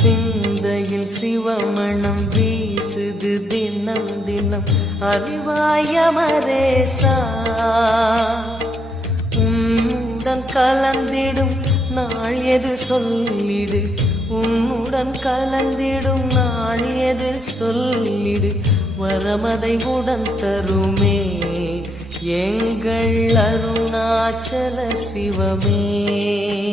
சிந்தையில் சிவமணம் வீசுது தினம் தினம் அறிவாயமரேசா உன்னுடன் கலந்திடும் நாள் எது சொல்லிடு உன்னுடன் கலந்திடும் நாள் எது சொல்லிடு வரமதை உடன் தருமே எங்கள் அருணாச்சல சிவமே.